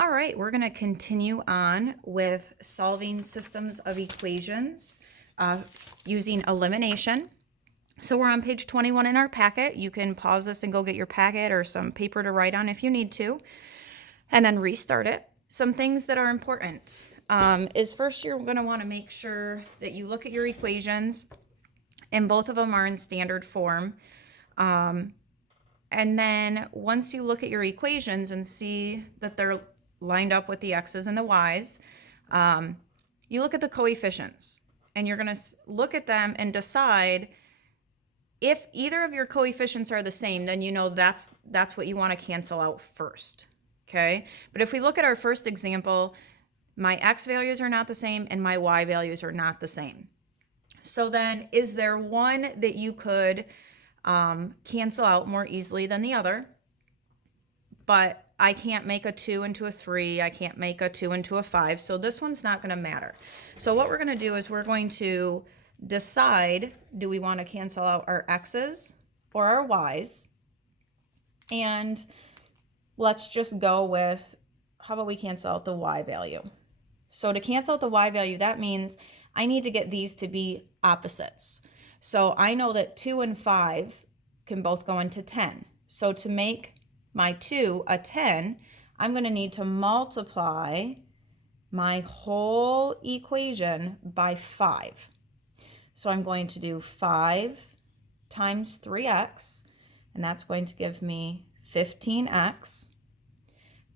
All right, we're going to continue on with solving systems of equations using elimination. So we're on page 21 in our packet. You can pause this and go get your packet or some paper to write on if you need to, and then restart it. Some things that are important is first you're going to want to make sure that you look at your equations, and both of them are in standard form. And then once you look at your equations and see that they're lined up with the x's and the y's, you look at the coefficients, and you're going to look at them and decide if either of your coefficients are the same, then you know that's what you want to cancel out first, okay? But if we look at our first example, my x values are not the same and my y values are not the same. So then is there one that you could cancel out more easily than the other? But I can't make a 2 into a 3. I can't make a 2 into a 5. So this one's not going to matter. So what we're going to do is we're going to decide, do we want to cancel out our x's or our y's? And let's just go with, how about we cancel out the y value? So to cancel out the y value, that means I need to get these to be opposites. So I know that 2 and 5 can both go into 10. So to make my 2 a 10, I'm going to need to multiply my whole equation by 5. So I'm going to do 5 times 3x, and that's going to give me 15x.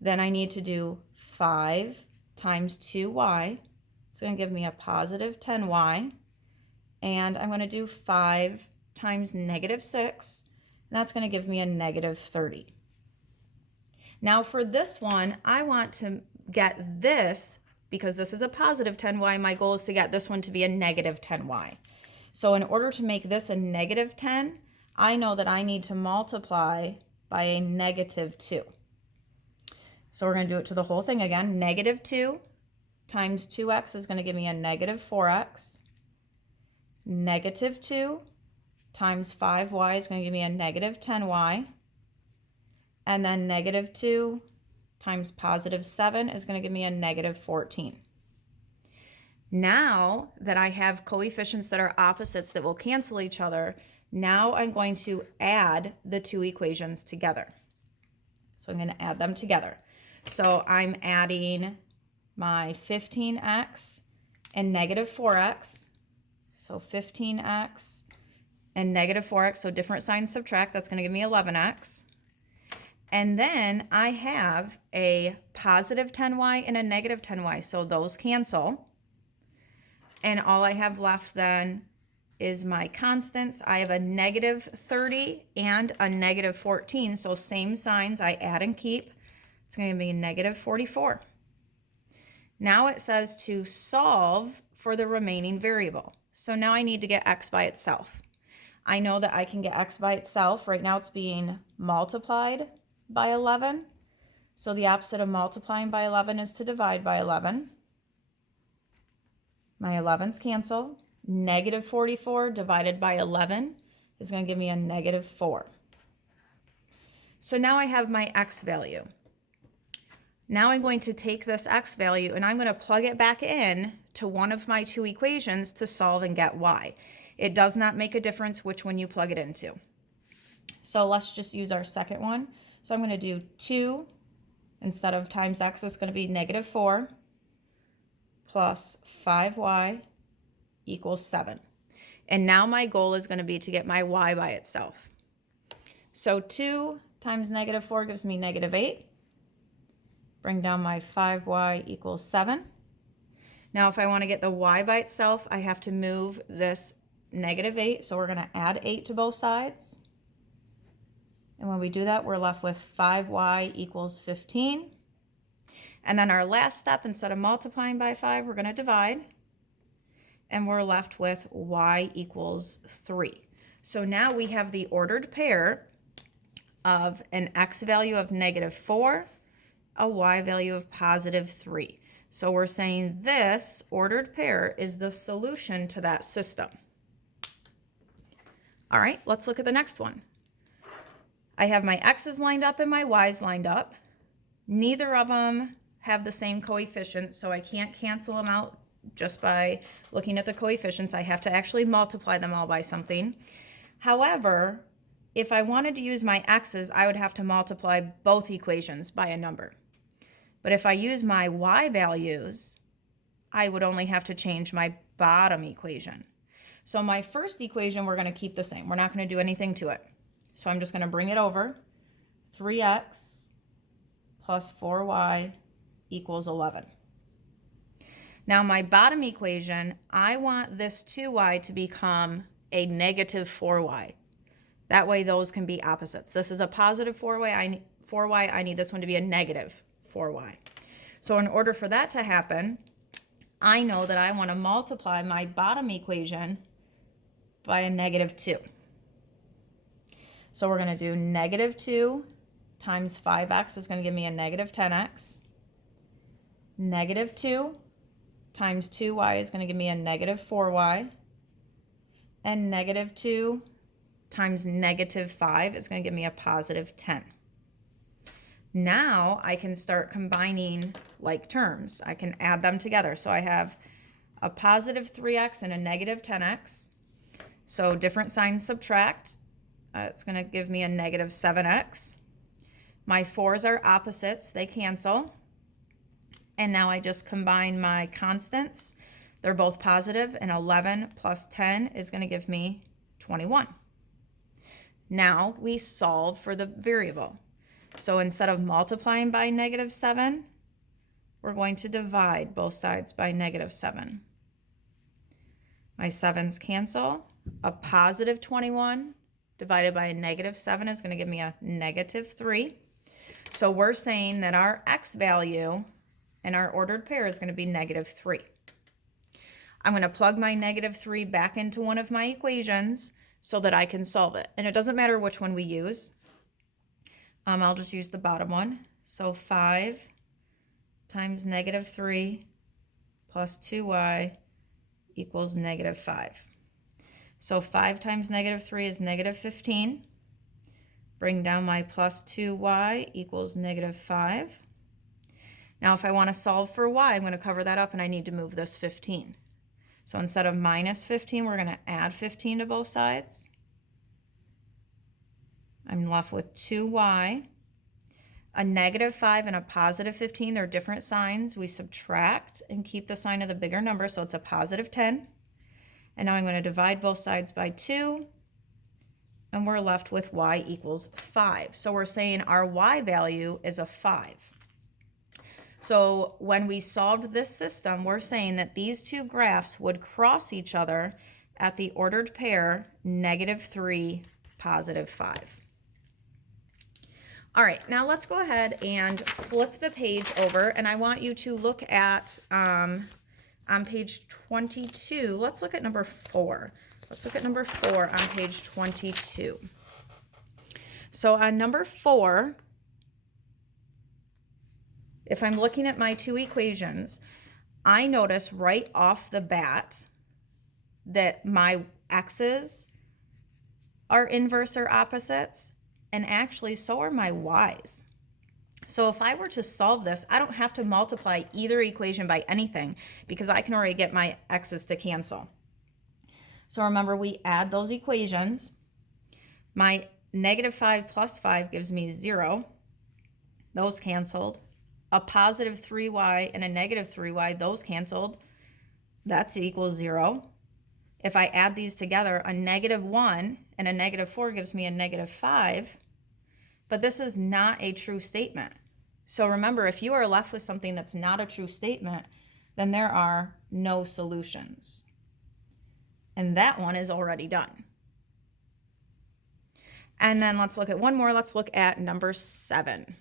Then I need to do 5 times 2y. It's going to give me a positive 10y. And I'm going to do 5 times negative 6, and that's going to give me a negative 30. Now for this one, I want to get this, because this is a positive 10y, my goal is to get this one to be a negative 10y. So in order to make this a negative 10, I know that I need to multiply by a negative 2. So we're going to do it to the whole thing again. Negative 2 times 2x is going to give me a negative 4x. Negative 2 times 5y is going to give me a negative 10y. And then negative 2 times positive 7 is going to give me a negative 14. Now that I have coefficients that are opposites that will cancel each other, now I'm going to add the two equations together. So I'm going to add them together. So I'm adding my 15x and negative 4x. So 15x and negative 4x, so different signs subtract, that's going to give me 11x. And then I have a positive 10y and a negative 10y, so those cancel. And all I have left then is my constants. I have a negative 30 and a negative 14, so same signs, I add and keep. It's going to be negative 44. Now it says to solve for the remaining variable. So now I need to get x by itself. I know that I can get x by itself. Right now it's being multiplied by 11. So the opposite of multiplying by 11 is to divide by 11. My 11's cancel. Negative 44 divided by 11 is going to give me a negative 4. So now I have my x value. Now I'm going to take this x value and I'm going to plug it back in to one of my two equations to solve and get y. It does not make a difference which one you plug it into. So let's just use our second one. So I'm going to do 2 instead of times x, it's going to be negative 4 plus 5y equals 7. And now my goal is going to be to get my y by itself. So 2 times negative 4 gives me negative 8. Bring down my 5y equals 7. Now if I want to get the y by itself, I have to move this negative 8. So we're going to add 8 to both sides. And when we do that, we're left with 5y equals 15. And then our last step, instead of multiplying by 5, we're going to divide. And we're left with y equals 3. So now we have the ordered pair of an x value of negative 4, a y value of positive 3. So we're saying this ordered pair is the solution to that system. All right, let's look at the next one. I have my x's lined up and my y's lined up. Neither of them have the same coefficients, so I can't cancel them out just by looking at the coefficients. I have to actually multiply them all by something. However, if I wanted to use my x's, I would have to multiply both equations by a number. But if I use my y values, I would only have to change my bottom equation. So my first equation, we're going to keep the same. We're not going to do anything to it. So I'm just going to bring it over. 3x plus 4y equals 11. Now my bottom equation, I want this 2y to become a negative 4y. That way those can be opposites. This is a positive 4y, I need this one to be a negative 4y. So in order for that to happen, I know that I want to multiply my bottom equation by a negative 2. So we're going to do negative 2 times 5x is going to give me a negative 10x. Negative 2 times 2y is going to give me a negative 4y. And negative 2 times negative 5 is going to give me a positive 10. Now I can start combining like terms. I can add them together. So I have a positive 3x and a negative 10x. So different signs subtract. It's going to give me a negative 7x. My 4's are opposites. They cancel. And now I just combine my constants. They're both positive, and 11 plus 10 is going to give me 21. Now we solve for the variable. So instead of multiplying by negative 7, we're going to divide both sides by negative 7. My 7's cancel. A positive 21 divided by a negative 7 is going to give me a negative 3. So we're saying that our x value in our ordered pair is going to be negative 3. I'm going to plug my negative 3 back into one of my equations so that I can solve it. And it doesn't matter which one we use. I'll just use the bottom one. So 5 times negative 3 plus 2y equals negative 5. So 5 times negative 3 is negative 15. Bring down my plus 2y equals negative 5. Now if I want to solve for y, I'm going to cover that up and I need to move this 15. So instead of minus 15, we're going to add 15 to both sides. I'm left with 2y. A negative 5 and a positive 15, they're different signs. We subtract and keep the sign of the bigger number, so it's a positive 10. And now I'm going to divide both sides by 2, and we're left with y equals 5. So we're saying our y value is a 5. So when we solved this system, we're saying that these two graphs would cross each other at the ordered pair negative 3, positive 5. All right, now let's go ahead and flip the page over, and I want you to look at, on page 22, let's look at number 4. Let's look at number 4 on page 22. So on number 4, if I'm looking at my two equations, I notice right off the bat that my x's are inverse or opposites, and actually so are my y's. So if I were to solve this, I don't have to multiply either equation by anything because I can already get my x's to cancel. So remember, we add those equations. My negative 5 plus 5 gives me 0. Those canceled. A positive 3y and a negative 3y, those canceled. That's equals 0. If I add these together, a negative 1 and a negative 4 gives me a negative 5. But this is not a true statement. So remember, if you are left with something that's not a true statement, then there are no solutions. And that one is already done. And then let's look at one more. Let's look at number 7.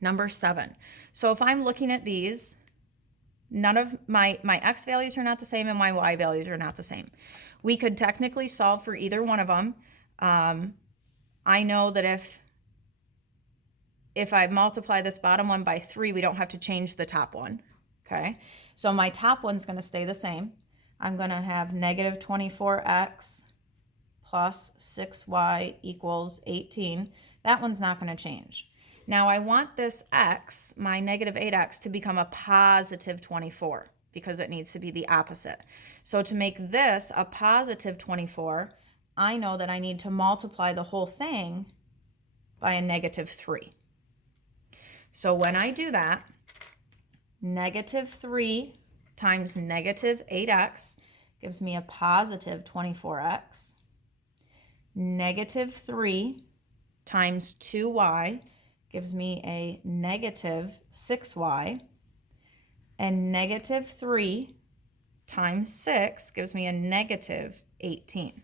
Number 7. So if I'm looking at these, none of my x values are not the same and my y values are not the same. We could technically solve for either one of them. I know that if I multiply this bottom one by 3, we don't have to change the top one. Okay, so my top one's going to stay the same. I'm going to have negative 24x plus 6y equals 18. That one's not going to change. Now I want this x, my negative 8x, to become a positive 24 because it needs to be the opposite. So to make this a positive 24, I know that I need to multiply the whole thing by a negative 3. So when I do that, negative 3 times negative 8x gives me a positive 24x. Negative 3 times 2y gives me a negative 6y. And negative 3 times 6 gives me a negative 18.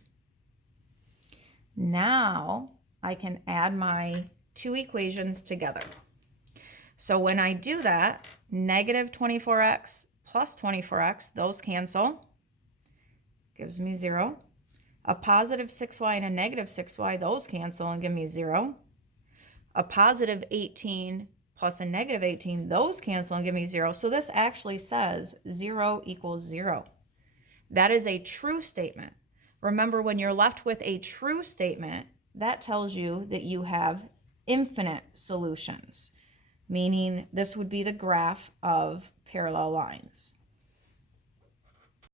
Now I can add my two equations together. So when I do that, negative 24x plus 24x, those cancel, gives me 0. A positive 6y and a negative 6y, those cancel and give me 0. A positive 18 plus a negative 18, those cancel and give me 0. So this actually says 0 equals 0. That is a true statement. Remember, when you're left with a true statement, that tells you that you have infinite solutions, meaning this would be the graph of parallel lines.